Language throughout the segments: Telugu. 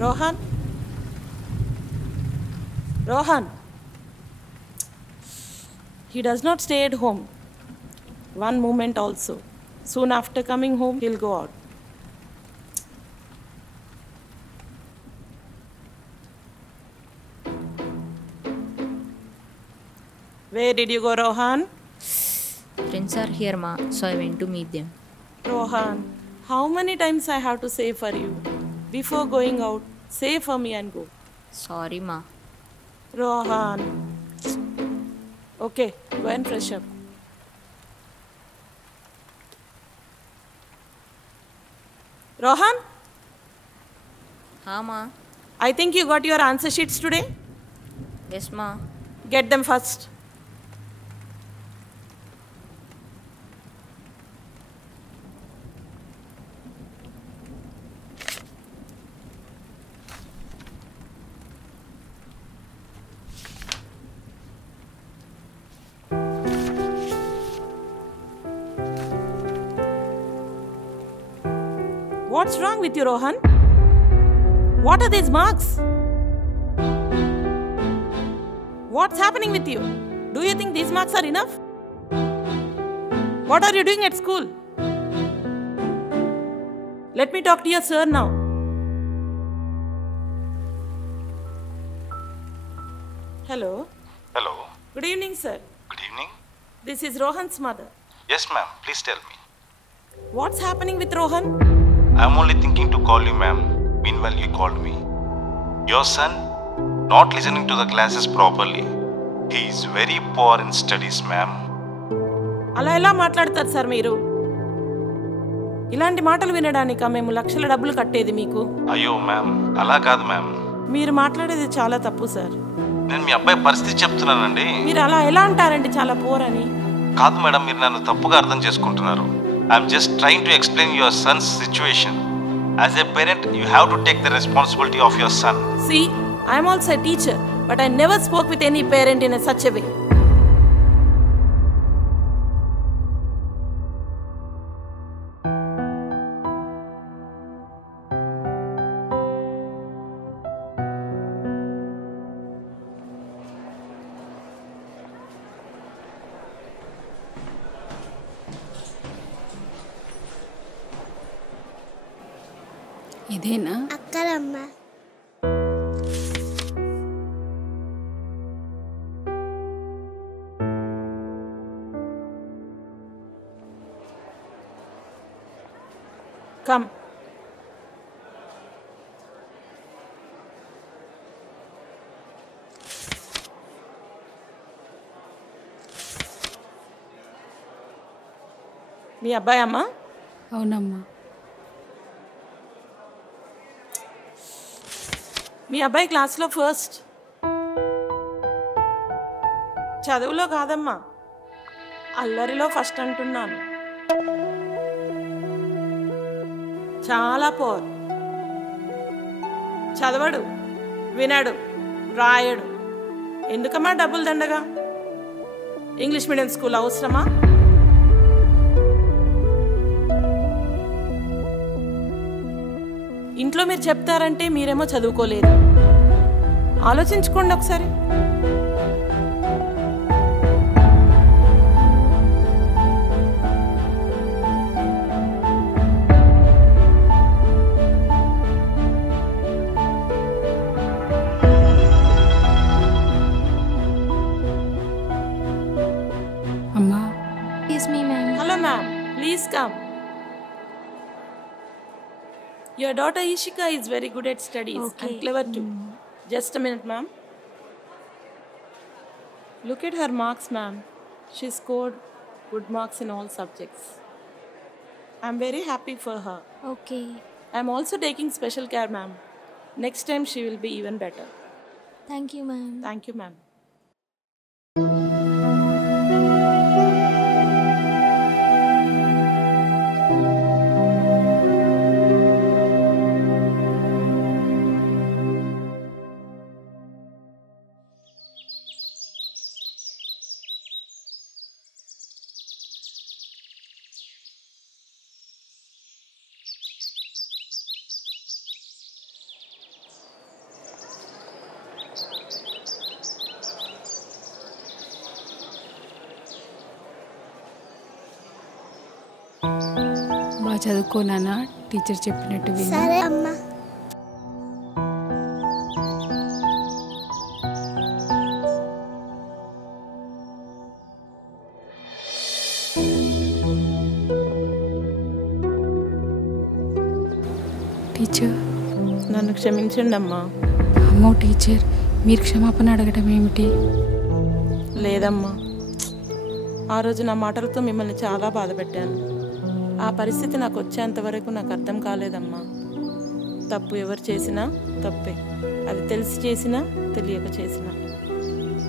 Rohan? Rohan? He does not stay at home. One moment also. Soon after coming home, he'll go out. Where did you go, Rohan? Friends are here, ma, so I went to meet them. Rohan, how many times I have to say for you? Before going out, say for me and go. Sorry, ma. Rohan. Okay, go and fresh up. Rohan? Ha, ma. I think you got your answer sheets today? Yes, ma. Get them first. What's wrong with you, Rohan? What are these marks? What's happening with you? Do you think these marks are enough? What are you doing at school? Let me talk to your sir now. Hello. Hello. Good evening, sir. Good evening. This is Rohan's mother. Yes, ma'am. Please tell me. What's happening with Rohan? I'm only thinking to call you, ma'am. Meanwhile, you called me. Your son, not listening to the classes properly. He is very poor in studies, ma'am. అలా ఎలా మాట్లాడతారు సార్ మీరు? ఇలాంటి మాటలు వినడానికా మేము లక్షల డబ్బులు కట్టేది మీకు? అయ్యో మ్యామ్, అలా కాదు మ్యామ్. మీరు మాట్లాడేది చాలా తప్పు సార్. నేను మీ అబ్బాయి పరిస్థితి చెప్తున్నానండి. మీరు అలా ఎలా అంటారండి చాలా పూర్ అని? కాదు మేడం, మీరు నన్ను తప్పుగా అర్థం చేసుకుంటున్నారు. I'm just trying to explain your Sons situation. As a parent, you have to take the responsibility of your son. See, I am also a teacher, but I never spoke with any parent in such a way. ఇదేనా? అక్కడమ్మా. Come. మీ అబ్బాయి అమ్మా? అవునమ్మా. మీ అబ్బాయి క్లాస్లో ఫస్ట్. చదువులో కాదమ్మా, అల్లరిలో ఫస్ట్ అంటున్నాను. చాలా పోర్. చదవడు, వినడు, రాయడు. ఎందుకమ్మా డబ్బులు దండగా? ఇంగ్లీష్ మీడియం స్కూల్ అవసరమా? ఇంట్లో మీరు చెప్తారంటే మీరేమో చదువుకోలేరు. ఆలోచించుకోండి ఒకసారి. అమ్మా. Excuse me, ma'am. Hello, ma'am. Please come. Your daughter Ishika is very good at studies and clever too. Just a minute, ma'am. Look at her marks, ma'am. She scored good marks in all subjects. I'm very happy for her. Okay. I'm also taking special care, ma'am. Next time she will be even better. Thank you, ma'am. Thank you, ma'am. బాగా చదువుకోనానా, టీచర్ చెప్పినట్టు విను. సరే అమ్మా. టీచర్, నన్ను క్షమించండి అమ్మా. అమ్మో టీచర్, మీరు క్షమాపణ అడగటం ఏమిటి? లేదమ్మా, ఆ రోజు నా మాటలతో మిమ్మల్ని చాలా బాధ పెట్టాను. ఆ పరిస్థితి నాకు వచ్చేంత వరకు నాకు అర్థం కాలేదమ్మా. తప్పు ఎవరు చేసినా తప్పే, అది తెలిసి చేసినా తెలియక చేసినా.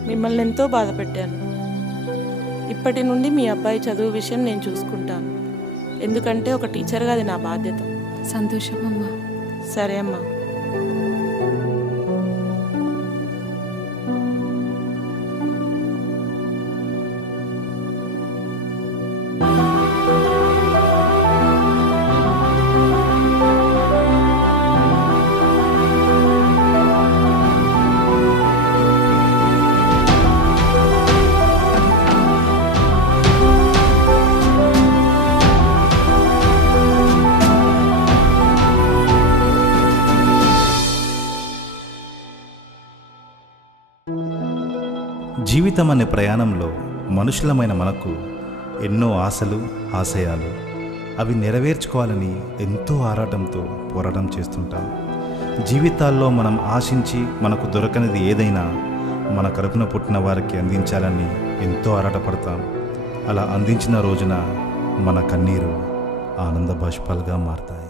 మిమ్మల్ని ఎంతో బాధ పెట్టాను. ఇప్పటి నుండి మీ అబ్బాయి చదువు విషయం నేను చూసుకుంటాను. ఎందుకంటే ఒక టీచర్గా అది నా బాధ్యత. సంతోషం అమ్మా. సరే అమ్మా. జీవితం అనే ప్రయాణంలో మనుషులమైన మనకు ఎన్నో ఆశలు, ఆశయాలు, అవి నెరవేర్చుకోవాలని ఎంతో ఆరాటంతో పోరాటం చేస్తుంటాం. జీవితాల్లో మనం ఆశించి మనకు దొరకనిది ఏదైనా మన కడుపున పుట్టిన వారికి అందించాలని ఎంతో ఆరాటపడతాం. అలా అందించిన రోజున మన కన్నీరు ఆనంద బాష్పాలుగా మారతాయి.